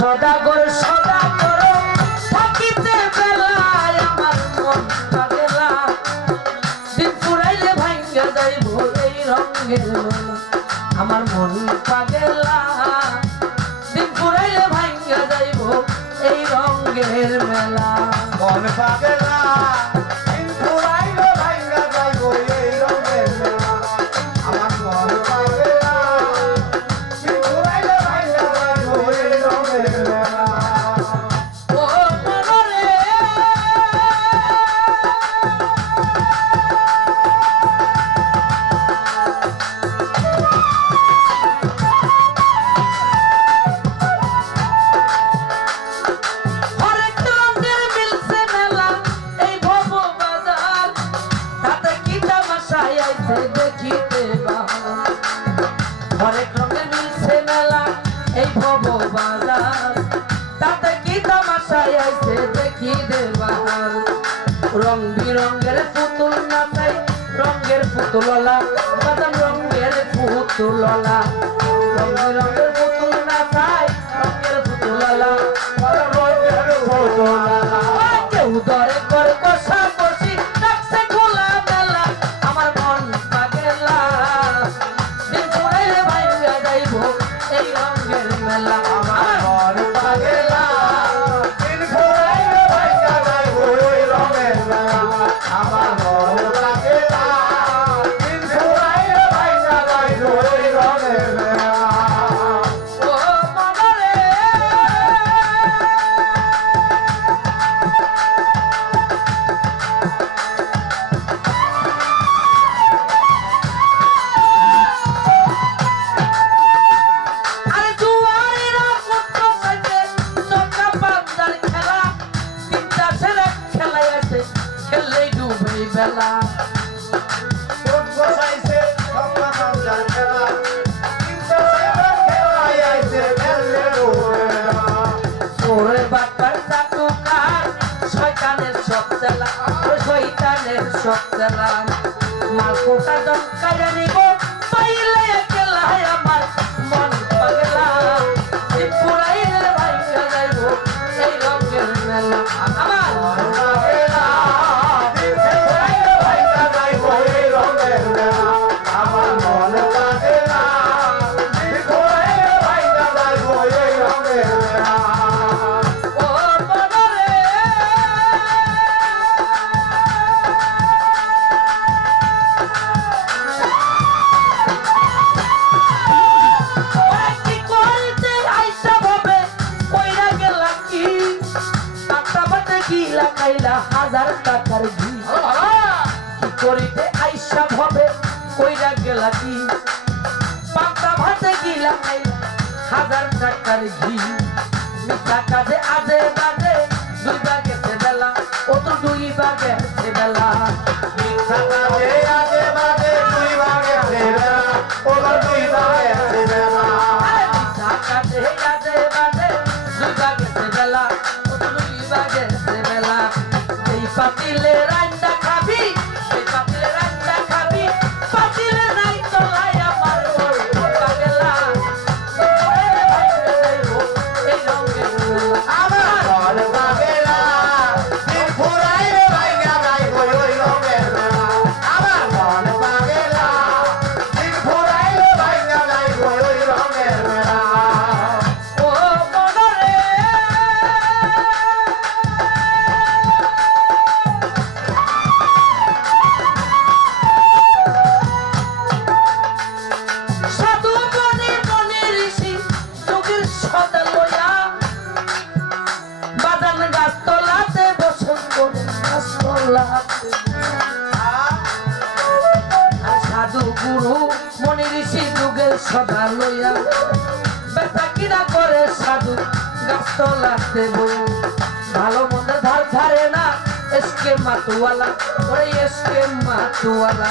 সদাগর সদাগর থাকিতে বেলায় আমার মন পাগলা দিন ফুরাইলে ভাঙ্গা যাইব এই রঙের মেলা আমার মন পাগলা দিন ফুরাইলে ভাঙ্গা যাইব এই রঙের মেলা মন পাগলা দিন ফুরাইলে ভাঙ্গা যাইব এই রঙের মেলা আমার মন পাগলা দিন ফুরাইলে ভাঙ্গা যাইব এই রঙের মেলা ও মনরে হরেক রঙের মিলছে মেলা এই ভব বাজার তাতে কি তামাশায় আইছে দেখিতে বাহার হরেক রঙের মিলছে মেলা এই ভব বাজার তাতে কি তামাশায় আইছে দেখিতে বাহার রং বিরঙের পুতুল নাচাই রঙের পুতুললা বাদাম রঙের পুতুললা রং বিরঙের পুতুল নাচাই রঙের পুতুললা বাদাম রঙের পুতুললা কেউ দরে করে কষা কষি ডাকছে খোলা মেলা আমার মন পাগলা দিন ফুরাইলে ভাইঙ্গা যাইব এই রঙের মেলা আমার মন পাগলা দিন ফুরাইলে ভাঙ্গা যাইব এই রঙের মেলা আমার মন পাগলা দিন ফুরাইলে ভাঙ্গা যাইব এই রঙের মেলা ও মনরে আরে জুয়ারিরা পুত্র সাইতে চকা বান্দার খেলা তিনটা ছেলে খেলাই আছে খেললেই ডুবে বেলা কোট বসাইছে সপ্তা মানজার খেলা কিন্তু সেবার খেলাই আইছে খেললে ডুবে না ওরে বাপার চাটুকার শয়তানের সব চেলা ওই শয়তানের সব চেলা মালকোটা দমকাইয়া নিব পাইলে খেলায় আমার মন পাগলা দিন ফুরাইলে ভাইঙ্গা যাইব এই রঙের মেলা আমার মন পাগলা দিন ফুরাইলে ভাঙ্গা যাইব এই রঙের মেলা আমার মন পাগলা দিন ফুরাইলে ভাঙ্গা যাইব এই রঙের মেলা ও মনরে কি করিতে আইসা ভাবে কইরা গেলা কি টাকা বাটে গিলা খাইলা 1000 টাকার ঘি কি করিতে আইসা ভাবে কইরা গেলা কি পান্তা ভাতে গিলা খাইলা 1000 টাকার ঘি মিঠা কাজে আজে বাজে দুই বাগেতে বেলা ও তো দুই বাগেতে বেলা মিঠা কাজে আজে বাজে দুই ভাগে ফেরা ওগো দুই ভাগে ফেরা আরে মিঠা কাজে আজে বাজে দুই বাগেতে বেলা ও তো দুই বাগেতে বেলা এই পাতিলে রান্না খাবি এই পাতিলে রান্না খাবি পাতিলে নাই তলায় আমার মন পাগলা এই রঙের মেলা আমার মন পাগলা দিন ফুরাইলে ভাঙ্গা যাইব ওই রঙের মেলা আমার মন পাগলা দিন ফুরাইলে ভাঙ্গা যাইব ওই রঙের মেলা ও মনরে সাধু মনে মনে ঋষি যোগীর সদা লয়া বাদান গাছ তলাতে বসন করে গাছ তলাতে সাধু গুরু মনি ঋষি যুগের সদা লইয়া বেচা কিনা করে সাধু গাছ তলাতে বইয়া ভালো মন্দ ধার ধারে না এসকে মাতুয়ালা ওরে এসকে মাতুয়ালা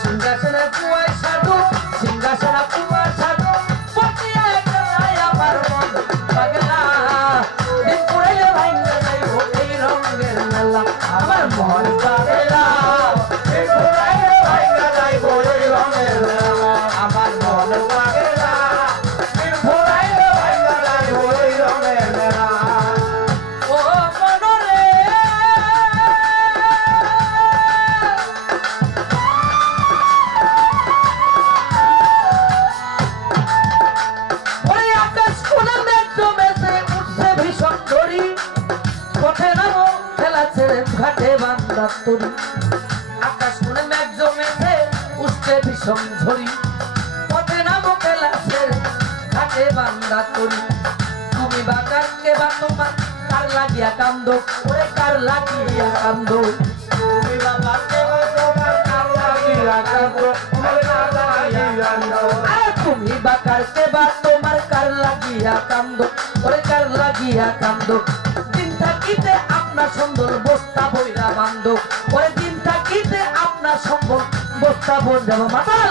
সিংহাসনে পুয়ায় সাধু সিংহাসনে পুয়া সাধু পটিয়া গেলায় আমার মন পাগলা দিন পুরাইলে ভাঙ্গা যাইব এই রঙের মেলা আমার মন পাগলা দিন ফুরাইলে ভাঙ্গা যাইব ওই রঙের মেলা আমার মন পাগলা দিন ফুরাইলে ভাঙ্গা যাইব ওই রঙের উঠে ভীষণ ঝরি পথে নামো কেলাসের ঘাটে বান্দা করি তুমি বাগান কে বা তোমার কার লাগিয়া কান্দ ওরে কার লাগিয়া কান্দ তুমি বাবা কে তোমার কার লাগিয়া কান্দো ওরে কার লাগিয়া কান্দো আরে তুমি বাগার কে বা তোমার কার লাগিয়া কান্দ ওরে কার লাগিয়া কান্দ দিন থাকিতে আপনার সুন্দর বস্তা বইরা বান্ধ ওরে দিন থাকিতে আপনার সম্ভব বস্তা বই যাব মাতাল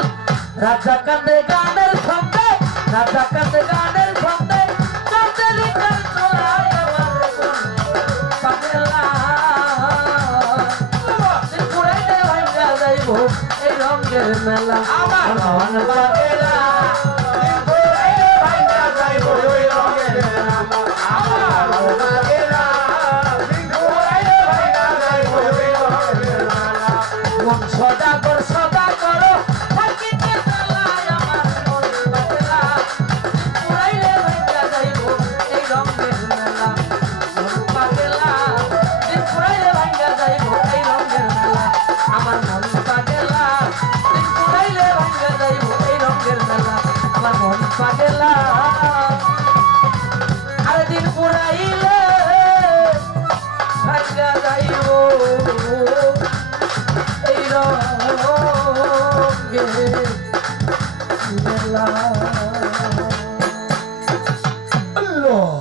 রাজা কান্দে গানের ছন্দে রাজা কান্দে গানের ছন্দে কান্দে লিখার তোরাই আমার কোন পাগলা পুরাইতে ভাঙ্গা যাইব এই রঙের মেলা আমার মন পাগলা দিন ঘুরাইলে ভাইঙ্গা যাইবো ওই রঙের মেলা আমার মন পাগলা দিন ঘুরাইলে ভাইঙ্গা যাইবো ওই রঙের মেলা মন সদা করো থাকিতে চালায় আমার মন পাগলা পুরাইলে ভাঙ্গা যাইব এই রঙের মেলা মন পাগলা দিন পুরাইলে ভাঙ্গা যাইব এই রঙের মেলা আমার মন পাগলা দিন পুরাইলে ভাঙ্গা যাইব এই রঙের মেলা আমার মন পাগলা আর দিন পুরাইলে ভাঙ্গা যাইব এই রঙের মেলা